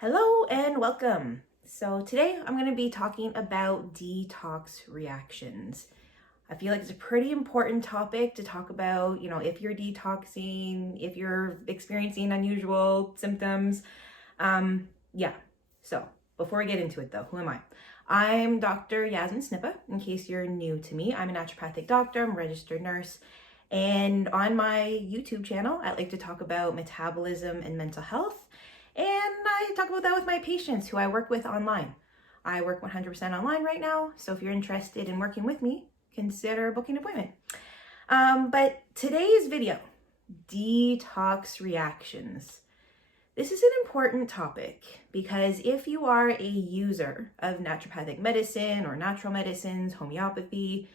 Hello and welcome. So today I'm going to be talking about detox reactions. I feel like it's a pretty important topic to talk about, if you're detoxing, if you're experiencing unusual symptoms. Yeah. So before we get into it though, who am I? I'm Dr. Yasmin Snippa. In case you're new to me, I'm a naturopathic doctor, I'm a registered nurse. And on my YouTube channel, I like to talk about metabolism and mental health. And I talk about that with my patients who I work with online. I work 100% online right now, so if you're interested in working with me, consider booking an appointment. But today's video, detox reactions. This is an important topic because if you are a user of naturopathic medicine or natural medicines, homeopathy,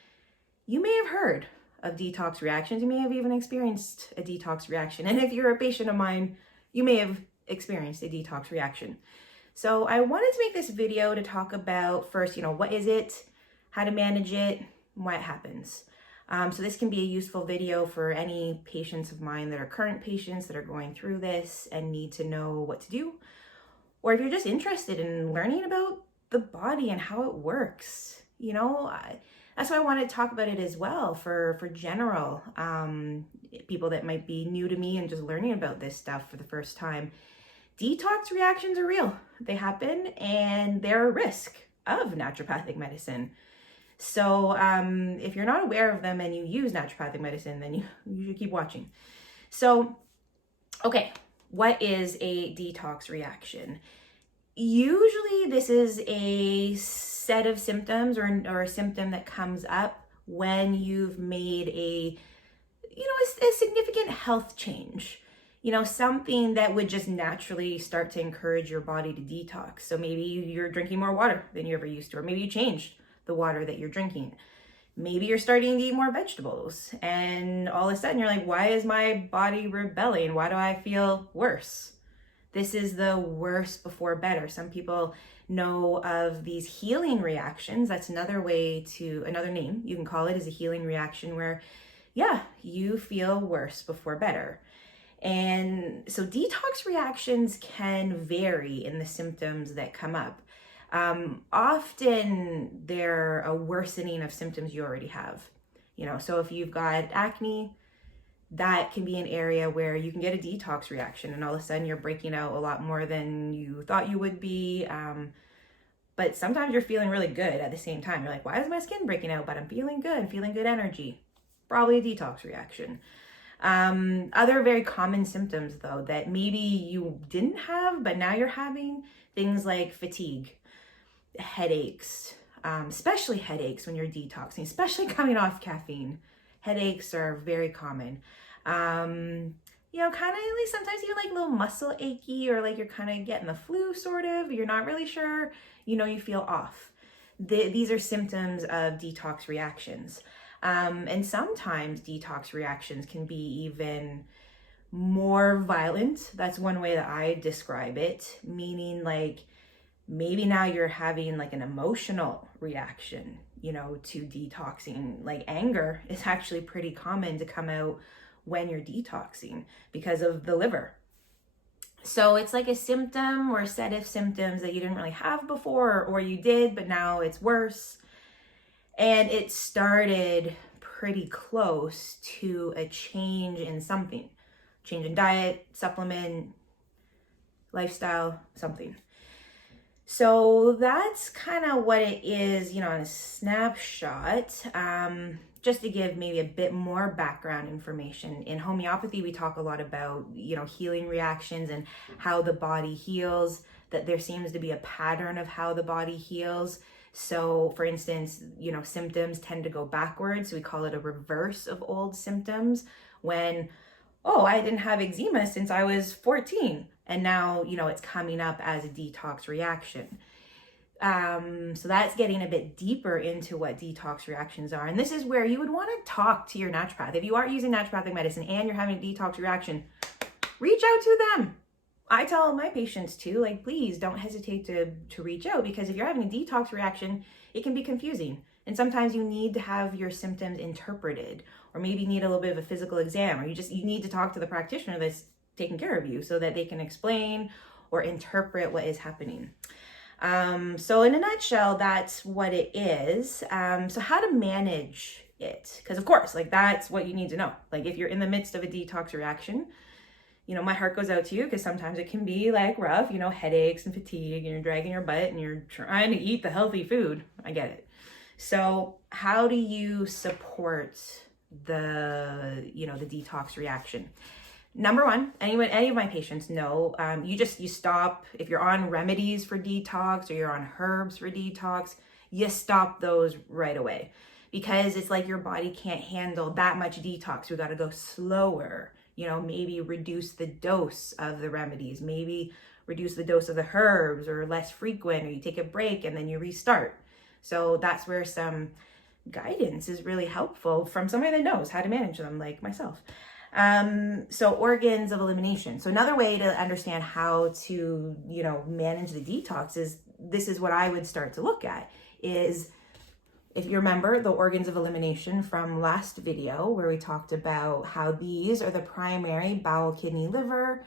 you may have heard of detox reactions. You may have even experienced a detox reaction. And if you're a patient of mine, you may have experienced a detox reaction. So I wanted to make this video to talk about first, what is it, how to manage it, and why it happens. So this can be a useful video for any patients of mine that are current patients that are going through this and need to know what to do. Or if you're just interested in learning about the body and how it works, that's why I want to talk about it as well for general people that might be new to me and just learning about this stuff for the first time. Detox reactions are real. They happen and they're a risk of naturopathic medicine. So if you're not aware of them and you use naturopathic medicine, then you should keep watching. So, okay, what is a detox reaction? Usually this is a set of symptoms or a symptom that comes up when you've made a significant health change. Something that would just naturally start to encourage your body to detox. So maybe you're drinking more water than you ever used to, or maybe you changed the water that you're drinking. Maybe you're starting to eat more vegetables and all of a sudden you're like, why is my body rebelling? Why do I feel worse? This is the worse before better. Some people know of these healing reactions. That's another name you can call it, is a healing reaction where, you feel worse before better. And so detox reactions can vary in the symptoms that come up. Often they're a worsening of symptoms you already have. So if you've got acne, that can be an area where you can get a detox reaction and all of a sudden you're breaking out a lot more than you thought you would be. But sometimes you're feeling really good at the same time. You're like, why is my skin breaking out? But I'm feeling good energy. Probably a detox reaction. Other very common symptoms though that maybe you didn't have but now you're having, things like fatigue, headaches, especially headaches when you're detoxing, especially coming off caffeine. Headaches are very common. Kind of like sometimes you like a little muscle achy or like you're kind of getting the flu sort of, you're not really sure, you feel off. These are symptoms of detox reactions. And sometimes detox reactions can be even more violent. That's one way that I describe it, meaning like maybe now you're having like an emotional reaction, to detoxing. Like anger is actually pretty common to come out when you're detoxing because of the liver. So it's like a symptom or a set of symptoms that you didn't really have before, or you did, but now it's worse. And it started pretty close to a change in something. Change in diet, supplement, lifestyle, something. So that's kind of what it is, in a snapshot. Just to give maybe a bit more background information. In homeopathy, we talk a lot about, healing reactions and how the body heals, that there seems to be a pattern of how the body heals. So for instance, symptoms tend to go backwards. So we call it a reverse of old symptoms when, I didn't have eczema since I was 14. And now, it's coming up as a detox reaction. So that's getting a bit deeper into what detox reactions are. And this is where you would want to talk to your naturopath. If you are using naturopathic medicine and you're having a detox reaction, reach out to them. I tell my patients too, like, please don't hesitate to reach out, because if you're having a detox reaction, it can be confusing. And sometimes you need to have your symptoms interpreted, or maybe need a little bit of a physical exam, or you need to talk to the practitioner that's taking care of you so that they can explain or interpret what is happening. So in a nutshell, that's what it is. So how to manage it? Because of course, like that's what you need to know. Like if you're in the midst of a detox reaction, my heart goes out to you because sometimes it can be like rough, headaches and fatigue, and you're dragging your butt and you're trying to eat the healthy food. I get it. So how do you support the detox reaction? Number one, any of my patients know, you stop. If you're on remedies for detox or you're on herbs for detox, you stop those right away, because it's like your body can't handle that much detox. We got to go slower, maybe reduce the dose of the remedies, maybe reduce the dose of the herbs, or less frequent, or you take a break and then you restart. So that's where some guidance is really helpful from somebody that knows how to manage them, like myself. So organs of elimination. So another way to understand how to, manage the detox is, this is what I would start to look at, is if you remember the organs of elimination from last video, where we talked about how these are the primary: bowel, kidney, liver.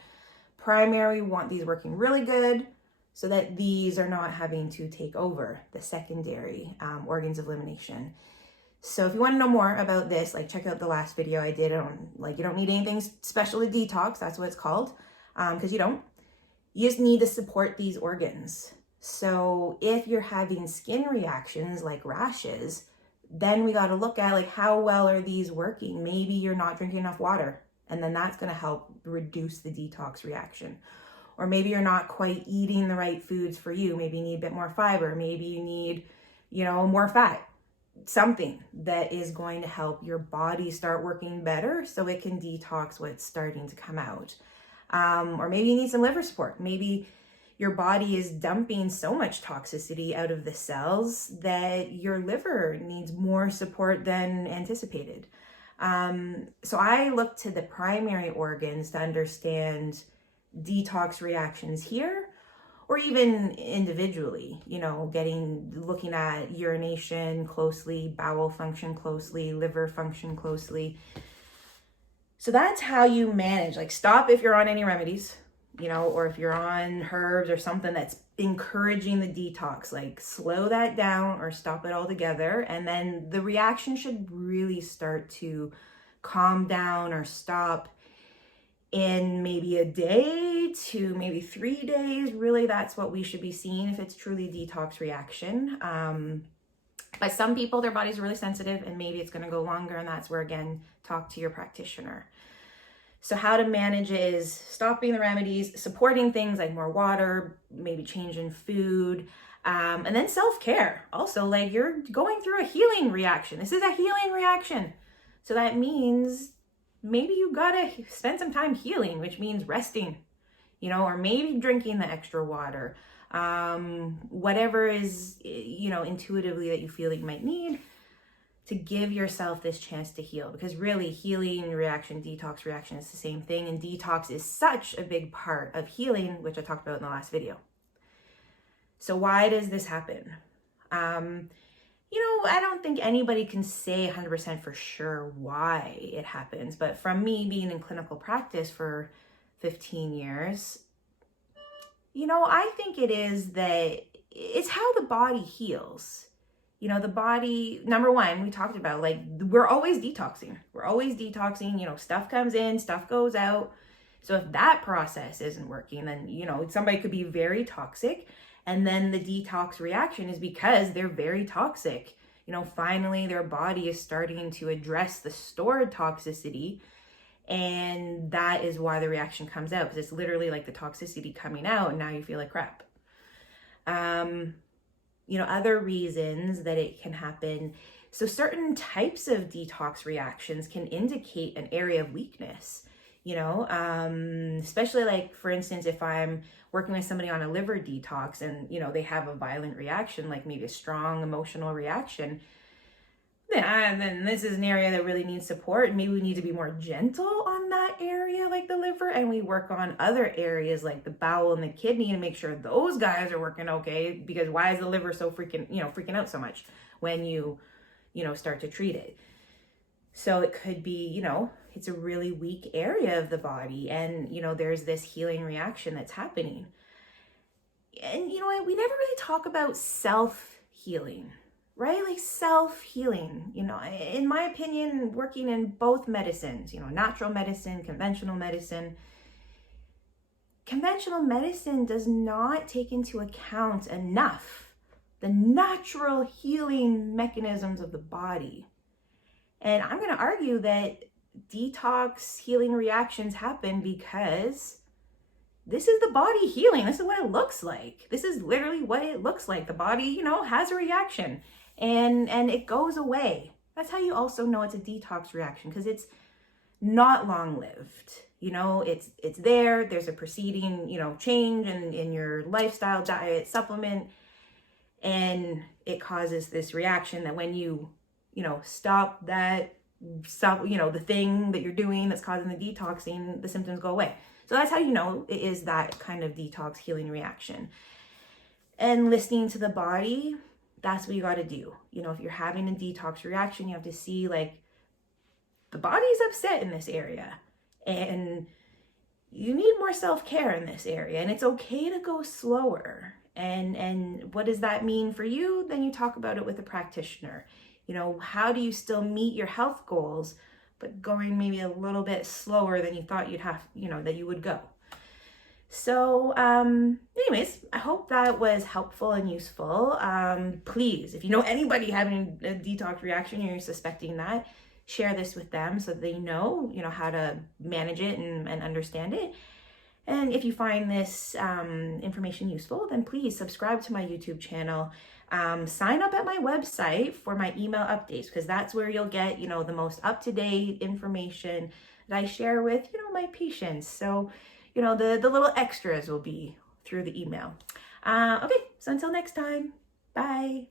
Primary, we want these working really good so that these are not having to take over the secondary organs of elimination. So if you want to know more about this, like check out the last video I did on, you don't need anything special to detox. That's what it's called. Because you don't. You just need to support these organs. So if you're having skin reactions like rashes, then we got to look at how well are these working? Maybe you're not drinking enough water, and then that's going to help reduce the detox reaction. Or maybe you're not quite eating the right foods for you. Maybe you need a bit more fiber. Maybe you need, more fat. Something that is going to help your body start working better so it can detox what's starting to come out. Or maybe you need some liver support. Maybe your body is dumping so much toxicity out of the cells that your liver needs more support than anticipated. So I look to the primary organs to understand detox reactions here, or even individually, looking at urination closely, bowel function closely, liver function closely. So that's how you manage. Stop if you're on any remedies, or if you're on herbs or something that's encouraging the detox, slow that down or stop it altogether. And then the reaction should really start to calm down or stop in maybe a day to maybe 3 days. Really, that's what we should be seeing if it's truly detox reaction. But some people, their body's really sensitive and maybe it's going to go longer, and that's where, again, talk to your practitioner. So how to manage it is stopping the remedies, supporting things like more water, maybe changing food, and then self-care. Also, you're going through a healing reaction. This is a healing reaction. So that means maybe you gotta spend some time healing, which means resting, or maybe drinking the extra water, whatever is, intuitively that you feel like you might need to give yourself this chance to heal. Because really, healing reaction, detox reaction is the same thing, and detox is such a big part of healing, which I talked about in the last video. So why does this happen? I don't think anybody can say 100% for sure why it happens, but from me being in clinical practice for 15 years, I think it is that it's how the body heals. The body, number one, we talked about, we're always detoxing. Stuff comes in, stuff goes out. So if that process isn't working, then, somebody could be very toxic, and then the detox reaction is because they're very toxic. Finally their body is starting to address the stored toxicity, and that is why the reaction comes out, because it's literally the toxicity coming out, and now you feel like crap. Other reasons that it can happen. So certain types of detox reactions can indicate an area of weakness, especially for instance, if I'm working with somebody on a liver detox and, they have a violent reaction, maybe a strong emotional reaction, then this is an area that really needs support. Maybe we need to be more gentle on that area, like the liver, and we work on other areas like the bowel and the kidney to make sure those guys are working okay. Because why is the liver so freaking out so much when you start to treat it? So it could be, it's a really weak area of the body, and there's this healing reaction that's happening. And you know what? We never really talk about self-healing, right? Like self-healing, you know, in my opinion, working in both medicines, you know, natural medicine, conventional medicine does not take into account enough the natural healing mechanisms of the body. And I'm going to argue that detox healing reactions happen because this is the body healing. This is what it looks like. This is literally what it looks like. The body, you know, has a reaction and it goes away. That's how you also know it's a detox reaction, because it's not long-lived. You know, it's there. There's a preceding, you know, change in your lifestyle, diet, supplement, and it causes this reaction that when you know, stop, you know, the thing that you're doing that's causing the detoxing, the symptoms go away. So that's how you know it is that kind of detox healing reaction. And listening to the body, that's what you got to do. You know, if you're having a detox reaction, you have to see, like, the body's upset in this area and you need more self-care in this area, and it's okay to go slower. And what does that mean for you? Then you talk about it with a practitioner. You know, how do you still meet your health goals, but going maybe a little bit slower than you thought you'd have, you know, that you would go. So anyways, I hope that was helpful and useful. Please, if you know anybody having a detox reaction, or you're suspecting that, share this with them so they know, you know, how to manage it and understand it. And if you find this information useful, then please subscribe to my YouTube channel. Sign up at my website for my email updates, because that's where you'll get, you know, the most up-to-date information that I share with, you know, my patients. So, you know, the little extras will be through the email. Okay, so until next time, bye.